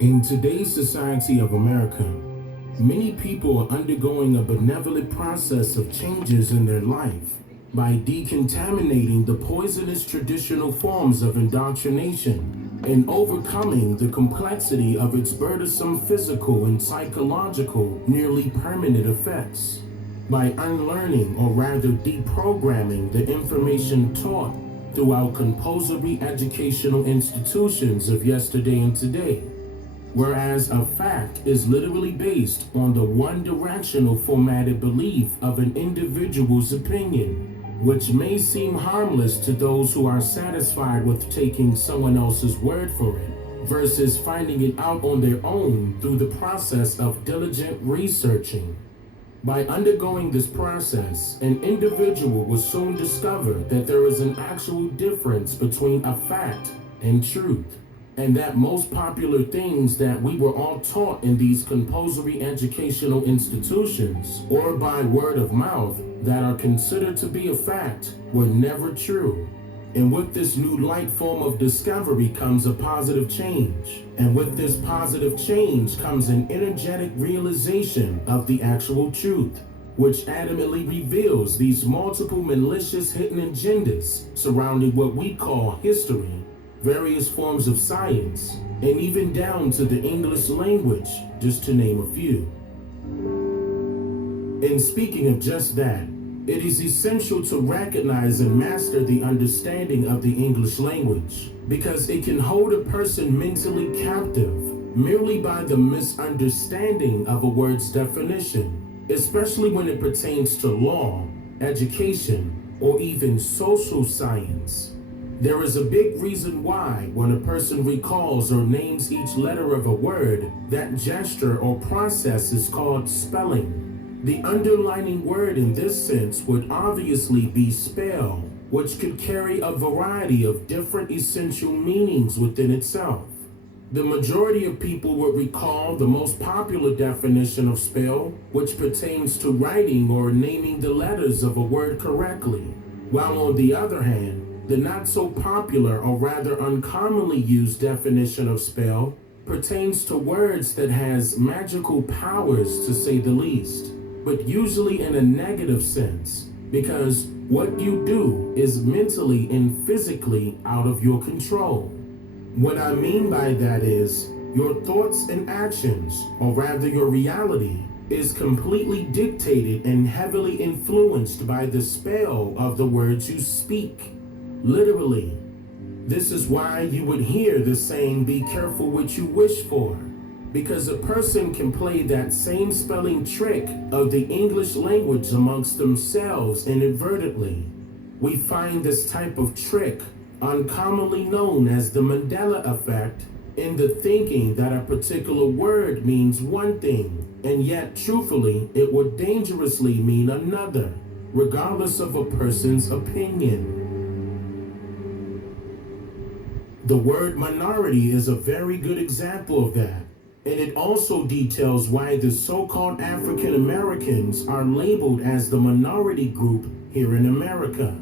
In today's society of America, many people are undergoing a benevolent process of changes in their life by decontaminating the poisonous traditional forms of indoctrination and overcoming the complexity of its burdensome physical and psychological, nearly permanent effects. By unlearning, or rather deprogramming, the information taught throughout compulsory educational institutions of yesterday and today. Whereas a fact is literally based on the one-directional formatted belief of an individual's opinion, which may seem harmless to those who are satisfied with taking someone else's word for it, versus finding it out on their own through the process of diligent researching. By undergoing this process, an individual will soon discover that there is an actual difference between a fact and truth, and that most popular things that we were all taught in these compulsory educational institutions or by word of mouth that are considered to be a fact were never true. And with this new light form of discovery comes a positive change. And with this positive change comes an energetic realization of the actual truth, which adamantly reveals these multiple malicious hidden agendas surrounding what we call history, various forms of science, and even down to the English language, just to name a few. And speaking of just that, it is essential to recognize and master the understanding of the English language, because it can hold a person mentally captive merely by the misunderstanding of a word's definition, especially when it pertains to law, education, or even social science. There is a big reason why, when a person recalls or names each letter of a word, that gesture or process is called spelling. The underlining word in this sense would obviously be spell, which could carry a variety of different essential meanings within itself. The majority of people would recall the most popular definition of spell, which pertains to writing or naming the letters of a word correctly, while on the other hand, the not so popular, or rather uncommonly used definition of spell pertains to words that has magical powers, to say the least, but usually in a negative sense, because what you do is mentally and physically out of your control. What I mean by that is, your thoughts and actions, or rather your reality, is completely dictated and heavily influenced by the spell of the words you speak. Literally. This is why you would hear the saying, be careful what you wish for, because a person can play that same spelling trick of the English language amongst themselves inadvertently. We find this type of trick, uncommonly known as the Mandela effect, in the thinking that a particular word means one thing, and yet truthfully it would dangerously mean another, regardless of a person's opinion. The word minority is a very good example of that, and it also details why the so-called African Americans are labeled as the minority group here in America.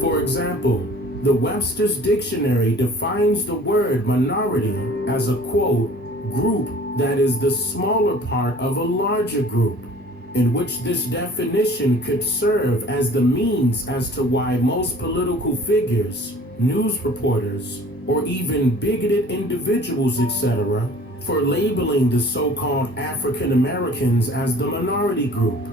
For example, the Webster's Dictionary defines the word minority as a, quote, group that is the smaller part of a larger group, in which this definition could serve as the means as to why most political figures, news reporters, or even bigoted individuals, etc., for labeling the so-called African Americans as the minority group.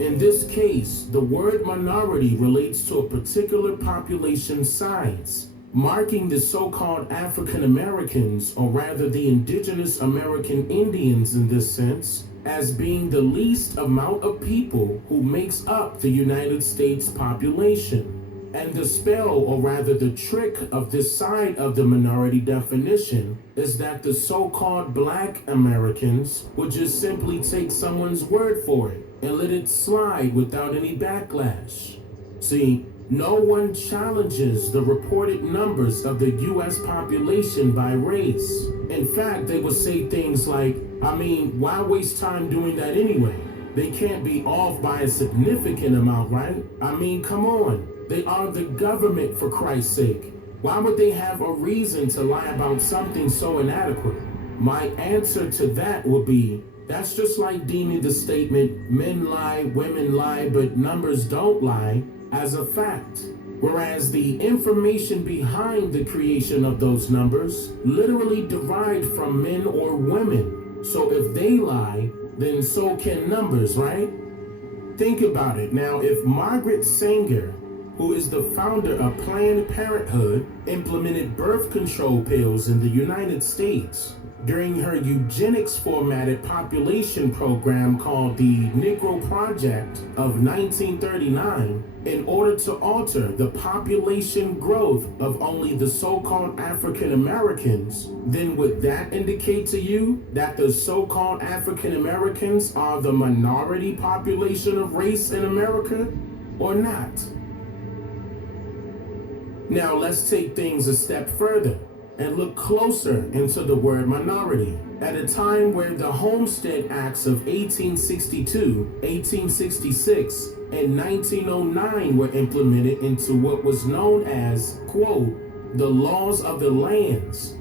In this case, the word minority relates to a particular population size, marking the so-called African Americans, or rather the indigenous American Indians in this sense, as being the least amount of people who makes up the United States population. And the spell, or rather the trick of this side of the minority definition, is that the so-called Black Americans would just simply take someone's word for it and let it slide without any backlash. See, no one challenges the reported numbers of the US population by race. In fact, they would say things like, why waste time doing that anyway? They can't be off by a significant amount, right? Come on. They are the government, for Christ's sake. Why would they have a reason to lie about something so inadequate? My answer to that would be that's just like deeming the statement men lie, women lie, but numbers don't lie as a fact. Whereas the information behind the creation of those numbers literally derived from men or women. So if they lie, then so can numbers, right? Think about it. Now, if Margaret Sanger, who is the founder of Planned Parenthood, implemented birth control pills in the United States during her eugenics formatted population program called the Negro Project of 1939 in order to alter the population growth of only the so-called African Americans, then would that indicate to you that the so-called African Americans are the minority population of race in America or not? Now let's take things a step further and look closer into the word minority. At a time where the Homestead Acts of 1862, 1866, and 1909 were implemented into what was known as, quote, the laws of the lands,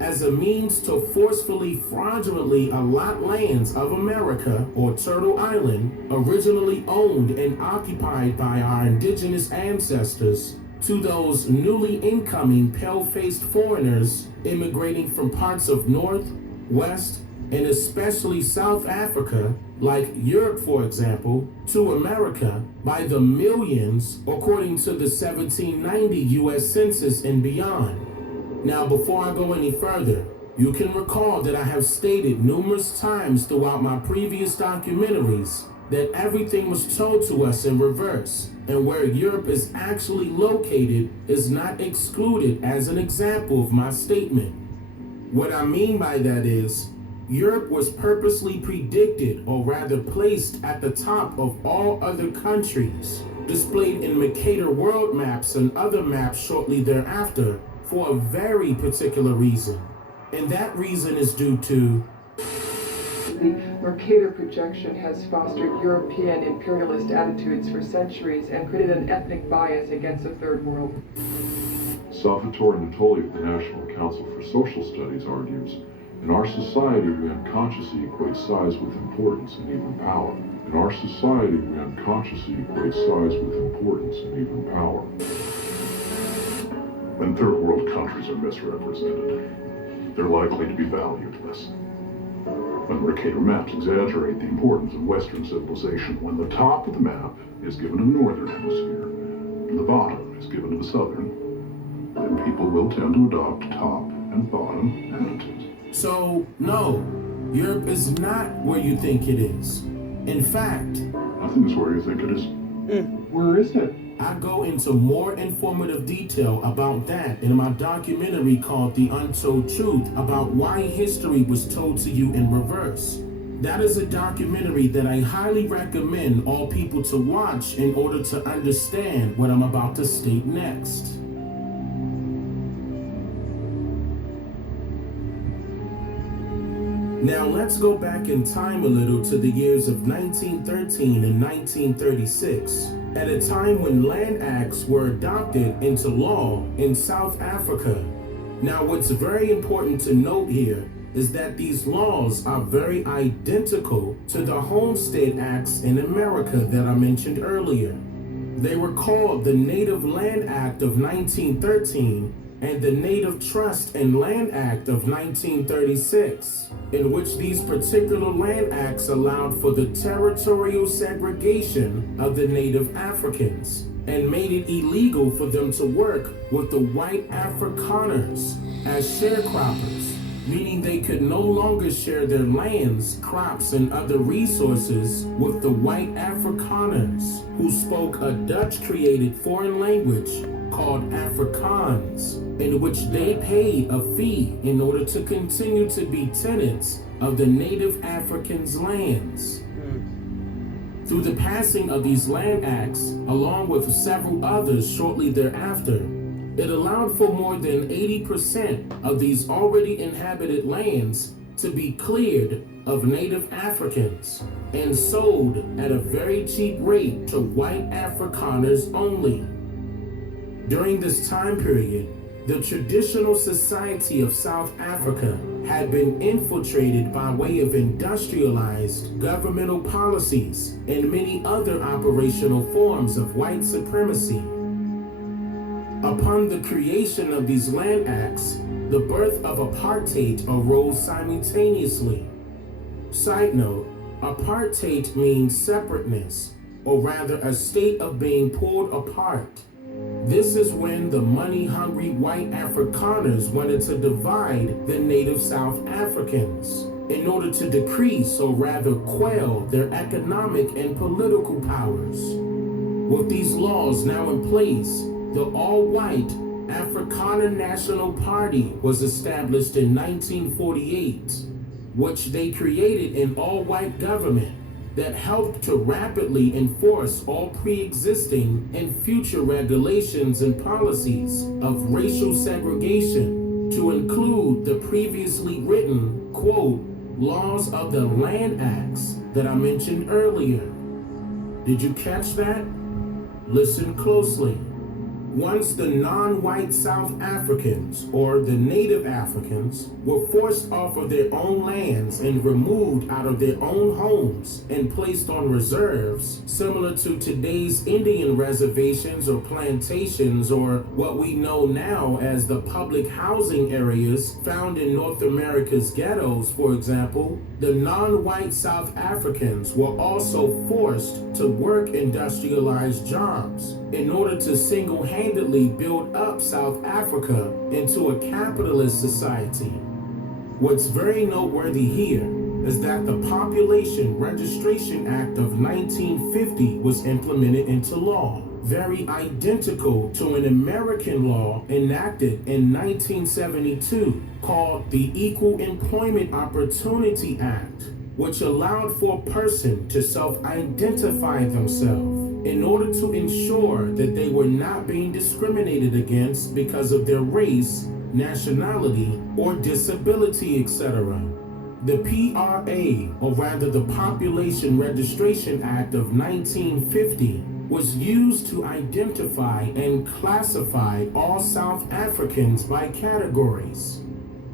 as a means to forcefully, fraudulently allot lands of America or Turtle Island, originally owned and occupied by our indigenous ancestors, to those newly incoming pale-faced foreigners immigrating from parts of North, West, and especially South Africa, like Europe for example, to America by the millions according to the 1790 US Census and beyond. Now before I go any further, you can recall that I have stated numerous times throughout my previous documentaries that everything was told to us in reverse, and where Europe is actually located is not excluded as an example of my statement. What I mean by that is, Europe was purposely predicted, or rather placed at the top of all other countries, displayed in Mercator world maps and other maps shortly thereafter, for a very particular reason. And that reason is due to the Mercator projection has fostered European imperialist attitudes for centuries and created an ethnic bias against the Third World. Salvatore Natoli of the National Council for Social Studies argues, in our society we unconsciously equate size with importance and even power. In our society we unconsciously equate size with importance and even power. When third world countries are misrepresented, they're likely to be valued less. When Mercator maps exaggerate the importance of Western civilization, when the top of the map is given to the Northern Hemisphere, and the bottom is given to the Southern, then people will tend to adopt top and bottom attitudes. So, no, Europe is not where you think it is. In fact, nothing is where you think it is. Where is it? I go into more informative detail about that in my documentary called The Untold Truth about why history was told to you in reverse. That is a documentary that I highly recommend all people to watch in order to understand what I'm about to state next. Now let's go back in time a little to the years of 1913 and 1936, at a time when land acts were adopted into law in South Africa. Now what's very important to note here is that these laws are very identical to the Homestead Acts in America that I mentioned earlier. They were called the Native Land Act of 1913 and the Native Trust and Land Act of 1936, in which these particular land acts allowed for the territorial segregation of the Native Africans and made it illegal for them to work with the white Afrikaners as sharecroppers, meaning they could no longer share their lands, crops, and other resources with the white Afrikaners, who spoke a Dutch-created foreign language called Afrikaans, in which they paid a fee in order to continue to be tenants of the native Africans' lands. Through the passing of these land acts, along with several others shortly thereafter, it allowed for more than 80% of these already inhabited lands to be cleared of native Africans and sold at a very cheap rate to white Afrikaners only. During this time period, The traditional society of South Africa had been infiltrated by way of industrialized governmental policies and many other operational forms of white supremacy. Upon the creation of these land acts, the birth of apartheid arose simultaneously. Side note, apartheid means separateness, or rather a state of being pulled apart. This is when the money-hungry white Afrikaners wanted to divide the native South Africans in order to decrease, or rather quell, their economic and political powers. With these laws now in place, the all-white Afrikaner National Party was established in 1948, which they created an all-white government that helped to rapidly enforce all pre-existing and future regulations and policies of racial segregation to include the previously written, quote, laws of the Land Acts that I mentioned earlier. Did you catch that? Listen closely. Once the non-white South Africans, or the native Africans, were forced off of their own lands and removed out of their own homes and placed on reserves, similar to today's Indian reservations or plantations, or what we know now as the public housing areas found in North America's ghettos, for example, the non-white South Africans were also forced to work industrialized jobs in order to single-handedly build up South Africa into a capitalist society. What's very noteworthy here is that the Population Registration Act of 1950 was implemented into law, very identical to an American law enacted in 1972 called the Equal Employment Opportunity Act, which allowed for a person to self-identify themselves in order to ensure that they were not being discriminated against because of their race, nationality, or disability, etc. The PRA, or rather the Population Registration Act of 1950, was used to identify and classify all South Africans by categories.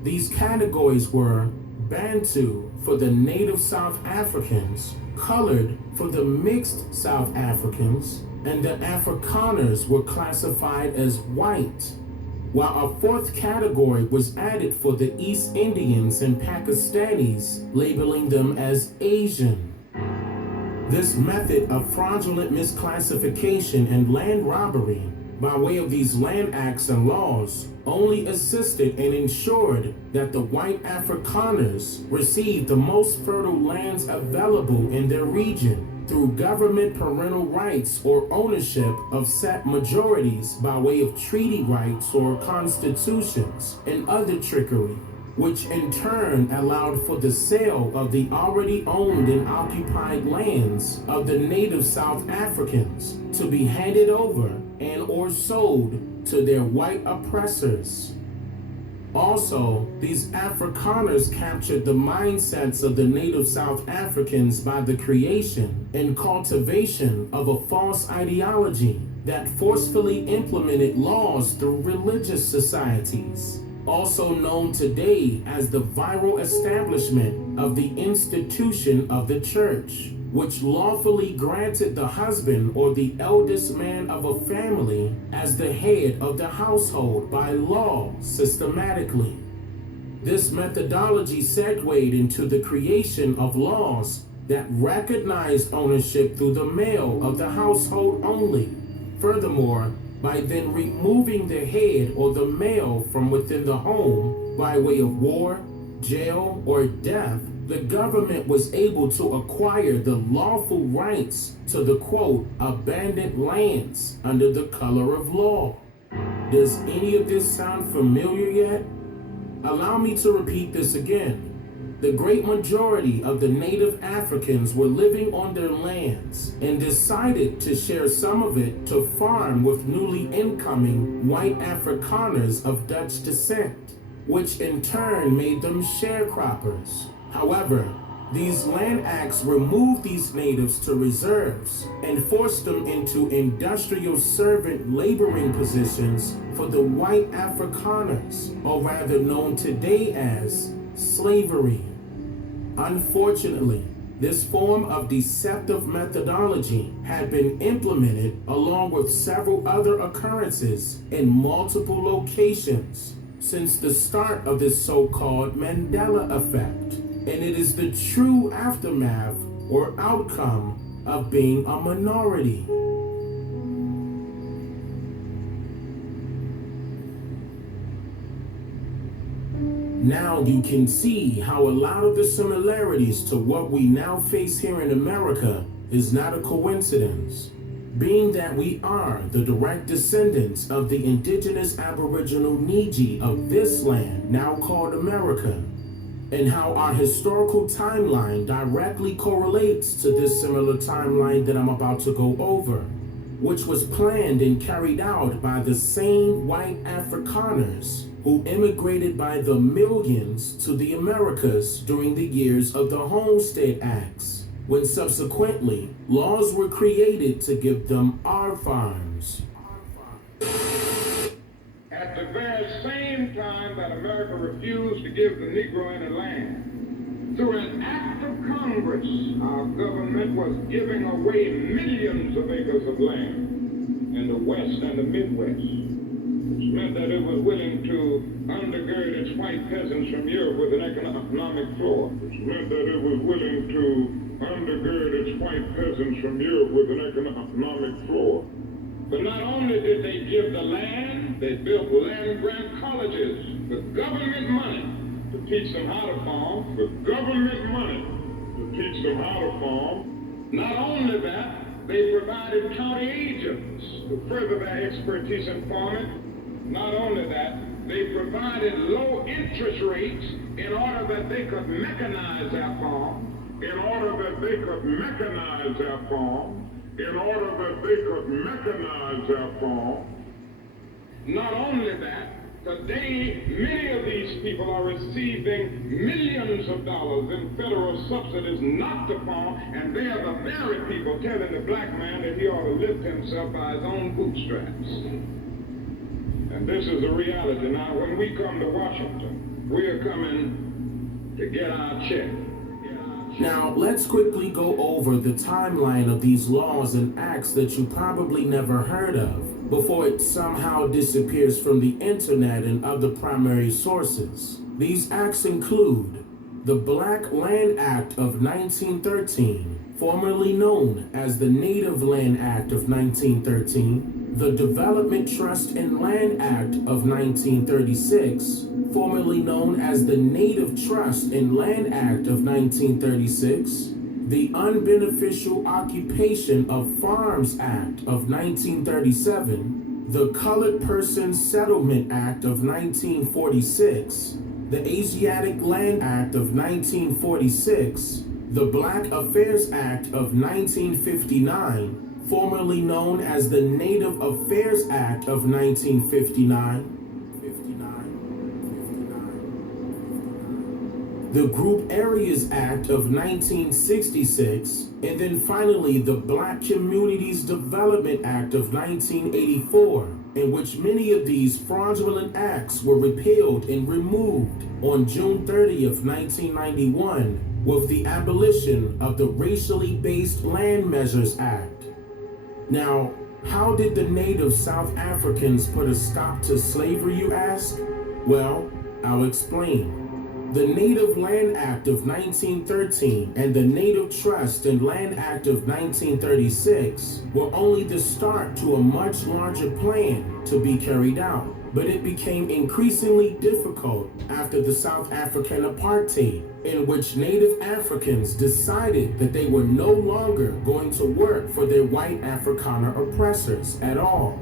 These categories were Bantu for the native South Africans, Colored for the mixed South Africans, and the Afrikaners were classified as white, while a fourth category was added for the East Indians and Pakistanis, labeling them as Asian. This method of fraudulent misclassification and land robbery by way of these land acts and laws only assisted and ensured that the white Afrikaners received the most fertile lands available in their region through government parental rights or ownership of set majorities by way of treaty rights or constitutions and other trickery, which in turn allowed for the sale of the already owned and occupied lands of the native South Africans to be handed over and or sold to their white oppressors. Also, these Afrikaners captured the mindsets of the native South Africans by the creation and cultivation of a false ideology that forcefully implemented laws through religious societies, also known today as the viral establishment of the institution of the church, which lawfully granted the husband or the eldest man of a family as the head of the household by law systematically. This methodology segued into the creation of laws that recognized ownership through the male of the household only. Furthermore, by then removing the head or the male from within the home by way of war, jail, or death, the government was able to acquire the lawful rights to the, quote, abandoned lands under the color of law. Does any of this sound familiar yet? Allow me to repeat this again. The great majority of the native Africans were living on their lands and decided to share some of it to farm with newly incoming white Afrikaners of Dutch descent, which in turn made them sharecroppers. However, These land acts removed these natives to reserves and forced them into industrial servant laboring positions for the white Afrikaners, or rather known today as slavery. Unfortunately, this form of deceptive methodology had been implemented along with several other occurrences in multiple locations since the start of this so-called Mandela effect, and it is the true aftermath or outcome of being a minority. Now you can see how a lot of the similarities to what we now face here in America is not a coincidence, being that we are the direct descendants of the indigenous Aboriginal Niji of this land now called America, and how our historical timeline directly correlates to this similar timeline that I'm about to go over, which was planned and carried out by the same white Afrikaners who immigrated by the millions to the Americas during the years of the Homestead Acts, when subsequently laws were created to give them our farms. At the very same time that America refused to give the Negro any land, through an act of Congress, our government was giving away millions of acres of land in the West and the Midwest, which meant that it was willing to undergird its white peasants from Europe with an economic floor. Which meant that it was willing to undergird its white peasants from Europe with an economic floor. But not only did they give the land, they built land-grant colleges with government money to teach them how to farm, with government money to teach them how to farm. Not only that, they provided county agents to further their expertise in farming. Not only that, they provided low interest rates in order that they could mechanize their farm, in order that they could mechanize their farm, in order that they could mechanize their farm. Not only that, today many of these people are receiving millions of dollars in federal subsidies not to farm, and they are the very people telling the black man that he ought to lift himself by his own bootstraps. And this is the reality. Now, when we come to Washington, we are coming to get our check. Now, let's quickly go over the timeline of these laws and acts that you probably never heard of before it somehow disappears from the internet and other primary sources. These acts include the Black Land Act of 1913, formerly known as the Native Land Act of 1913, the Development Trust and Land Act of 1936, formerly known as the Native Trust and Land Act of 1936, the Unbeneficial Occupation of Farms Act of 1937, the Colored Persons Settlement Act of 1946, the Asiatic Land Act of 1946, the Black Affairs Act of 1959, formerly known as the Native Affairs Act of 1959, the Group Areas Act of 1966, and then finally the Black Communities Development Act of 1984, in which many of these fraudulent acts were repealed and removed on June 30th, 1991, with the abolition of the Racially Based Land Measures Act. Now, how did the native South Africans put a stop to slavery, you ask? Well, I'll explain. The Native Land Act of 1913 and the Native Trust and Land Act of 1936 were only the start to a much larger plan to be carried out, but it became increasingly difficult after the South African apartheid, in which Native Africans decided that they were no longer going to work for their white Afrikaner oppressors at all.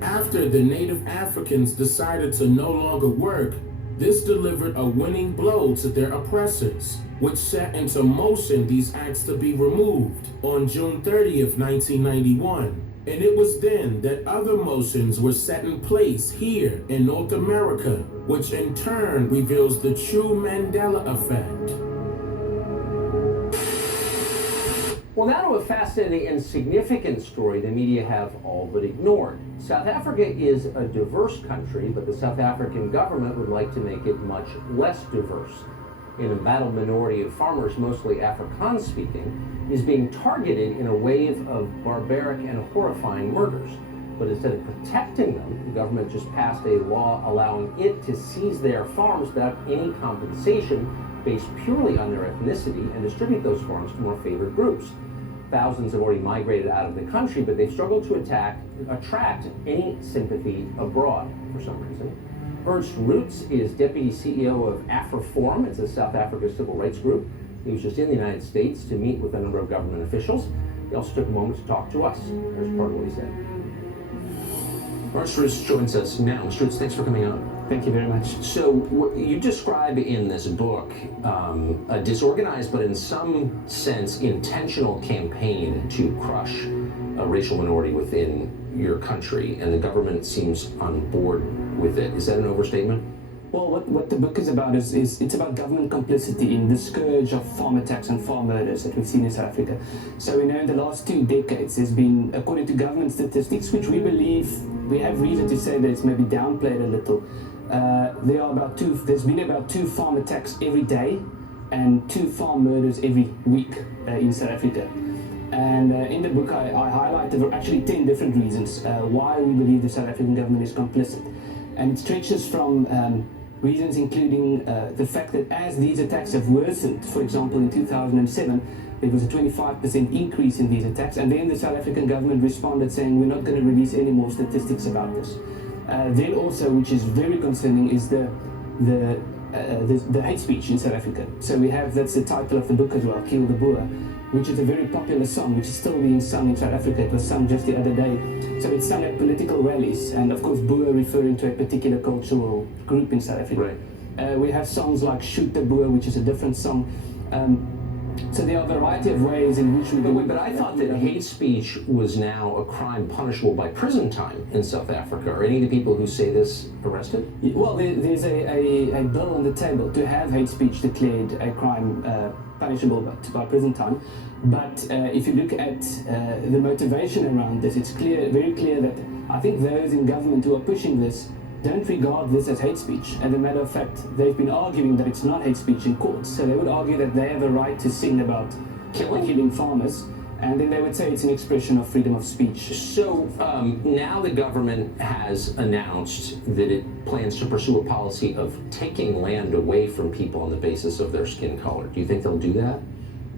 After the Native Africans decided to no longer work, this delivered a winning blow to their oppressors, which set into motion these acts to be removed on June 30th, 1991. And it was then that other motions were set in place here in North America, which in turn reveals the true Mandela effect. Well, now to a fascinating and significant story the media have all but ignored. South Africa is a diverse country, but the South African government would like to make it much less diverse. An embattled minority of farmers, mostly Afrikaans speaking, is being targeted in a wave of barbaric and horrifying murders. But instead of protecting them, the government just passed a law allowing it to seize their farms without any compensation based purely on their ethnicity and distribute those farms to more favored groups. Thousands have already migrated out of the country, but they've struggled to attract any sympathy abroad for some reason. Ernst Roots is Deputy CEO of AfriForum. It's a South Africa civil rights group. He was just in the United States to meet with a number of government officials. He also took a moment to talk to us. Here's part of what he said. Ernst Roots joins us now. Mr. Roots, thanks for coming on. Thank you very much. So you describe in this book a disorganized but in some sense intentional campaign to crush a racial minority within your country, and the government seems on board with it. Is that an overstatement? Well, what the book is about is it's about government complicity in the scourge of farm attacks and farm murders that we've seen in South Africa. So we know in the last 2 decades there's been, according to government statistics, which we believe, we have reason to say that it's maybe downplayed a little, there's been about 2 farm attacks every day and 2 farm murders every week in South Africa. And in the book I highlighted actually 10 different reasons why we believe the South African government is complicit. And it stretches from reasons including the fact that as these attacks have worsened, for example in 2007, there was a 25% increase in these attacks, and then the South African government responded saying we're not going to release any more statistics about this. Then also, which is very concerning, is the hate speech in South Africa. So we have, that's the title of the book as well, Kill the Boer, which is a very popular song, which is still being sung in South Africa. It was sung just the other day. So it's sung at political rallies, and of course Boer referring to a particular cultural group in South Africa. Right. We have songs like Shoot the Boer, which is a different song. So there are a variety of ways in which we... But I thought that hate speech was now a crime punishable by prison time in South Africa. Are any of the people who say this arrested? Well, there's a bill on the table to have hate speech declared a crime punishable by prison time. But if you look at the motivation around this, it's very clear that I think those in government who are pushing this don't regard this as hate speech. As a matter of fact, they've been arguing that it's not hate speech in courts. So they would argue that they have a right to sing about killing farmers, and then they would say it's an expression of freedom of speech. So now the government has announced that it plans to pursue a policy of taking land away from people on the basis of their skin color. Do you think they'll do that?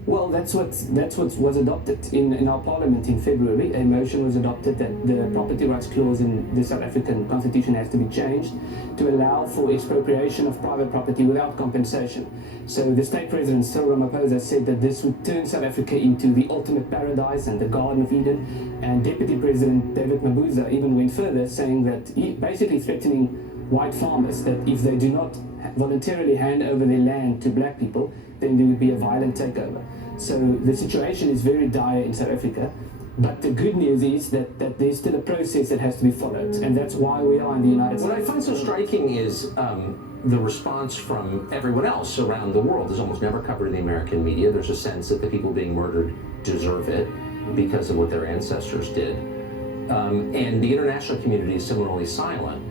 Well, that's what was adopted in our parliament in February. A motion was adopted that the property rights clause in the South African constitution has to be changed to allow for expropriation of private property without compensation. So the state president, Cyril Ramaphosa, said that this would turn South Africa into the ultimate paradise and the Garden of Eden. And Deputy President David Mabuza even went further, saying that basically threatening white farmers that if they do not voluntarily hand over their land to black people, then there would be a violent takeover. So the situation is very dire in South Africa, but the good news is that there's still a process that has to be followed, and that's why we are in the United States. What I find so striking is the response from everyone else around the world is almost never covered in the American media. There's a sense that the people being murdered deserve it because of what their ancestors did. And the international community is similarly silent.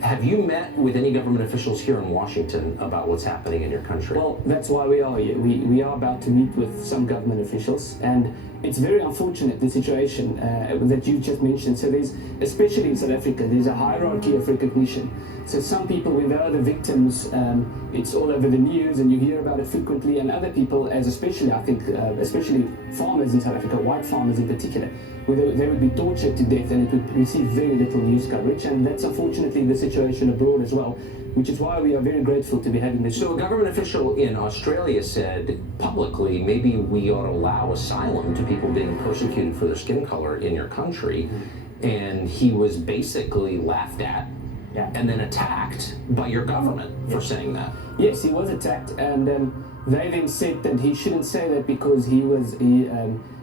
Have you met with any government officials here in Washington about what's happening in your country? Well, that's why we are here. We are about to meet with some government officials, and it's very unfortunate, the situation that you just mentioned. So there's, especially in South Africa, there's a hierarchy of recognition. So some people, when they are the victims, it's all over the news and you hear about it frequently, and other people, as especially, I think, especially farmers in South Africa, white farmers in particular, where they would be tortured to death and it would receive very little news coverage, and that's unfortunately the situation abroad as well, which is why we are very grateful to be having this. So a government official in Australia said publicly, maybe we ought to allow asylum to people being persecuted for their skin color in your country, and he was basically laughed at and then attacked by your government for saying that. Yes, he was attacked, and they then said that he shouldn't say that because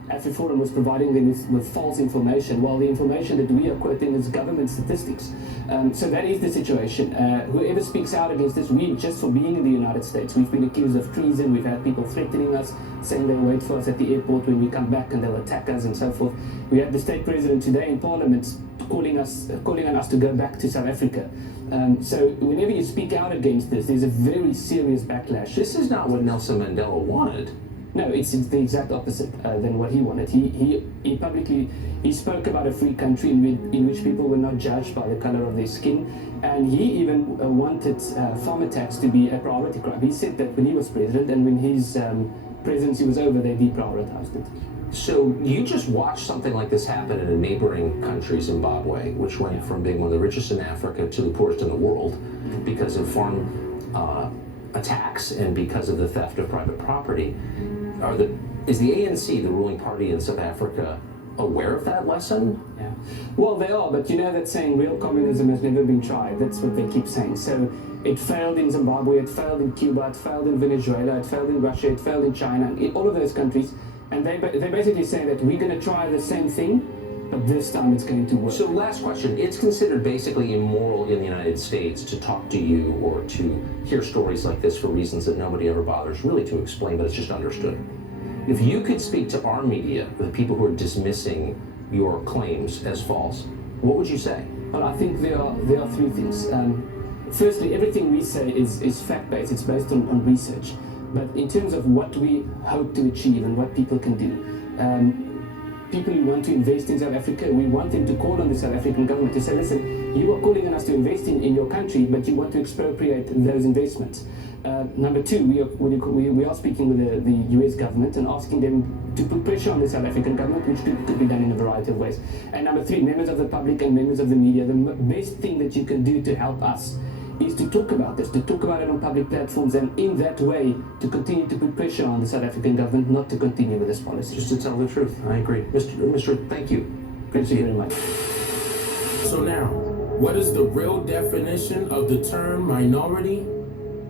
AfriForum was providing them with false information, while the information that we are quoting is government statistics. So that is the situation. Whoever speaks out against this, we, just for being in the United States, we've been accused of treason. We've had people threatening us, saying they'll wait for us at the airport when we come back and they'll attack us and so forth. We had the state president today in Parliament calling on us to go back to South Africa. So whenever you speak out against this, there's a very serious backlash. This is not what Nelson Mandela wanted. No, it's the exact opposite than what he wanted. He publicly spoke about a free country in which people were not judged by the color of their skin, and he even wanted farmer tax to be a priority crime. He said that when he was president, and when his presidency was over, they deprioritized it. So you just watched something like this happen in a neighboring country, Zimbabwe, which went from being one of the richest in Africa to the poorest in the world because of farm attacks and because of the theft of private property. Is the ANC, the ruling party in South Africa, aware of that lesson? Yeah. Well, they are, but you know that saying, real communism has never been tried. That's what they keep saying. So it failed in Zimbabwe, it failed in Cuba, it failed in Venezuela, it failed in Russia, it failed in China, in all of those countries. And they basically say that we're going to try the same thing, but this time it's going to work. So last question. It's considered basically immoral in the United States to talk to you or to hear stories like this for reasons that nobody ever bothers really to explain, but it's just understood. If you could speak to our media, the people who are dismissing your claims as false, what would you say? Well, I think there are three things. Firstly, everything we say is fact-based. It's based on research. But in terms of what we hope to achieve and what people can do, people who want to invest in South Africa, we want them to call on the South African government to say, listen, you are calling on us to invest in your country, but you want to expropriate those investments. Number two, we are speaking with the US government and asking them to put pressure on the South African government, which could be done in a variety of ways. And number three, members of the public and members of the media, the best thing that you can do to help us is to talk about this, to talk about it on public platforms, and in that way to continue to put pressure on the South African government not to continue with this policy. Just to tell the truth. I agree. Mr. Thank you. Thank you very much. So now, what is the real definition of the term minority?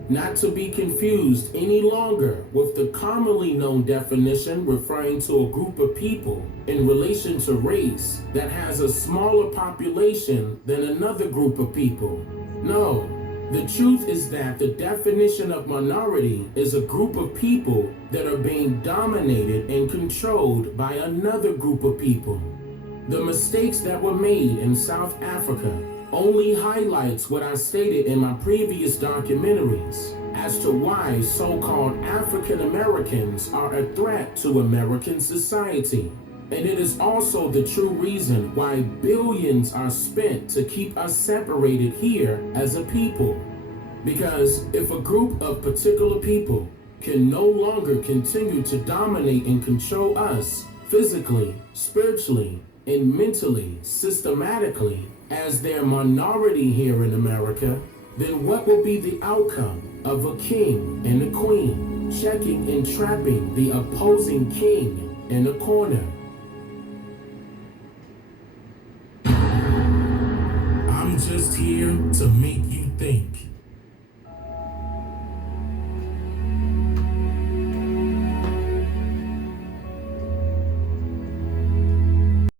Not to be confused any longer with the commonly known definition referring to a group of people in relation to race that has a smaller population than another group of people. No, the truth is that the definition of minority is a group of people that are being dominated and controlled by another group of people. The mistakes that were made in South Africa only highlights what I stated in my previous documentaries as to why so-called African Americans are a threat to American society. And it is also the true reason why billions are spent to keep us separated here as a people. Because if a group of particular people can no longer continue to dominate and control us physically, spiritually, and mentally, systematically, as their minority here in America, then what will be the outcome of a king and a queen checking and trapping the opposing king in a corner? I'm just here to make you think.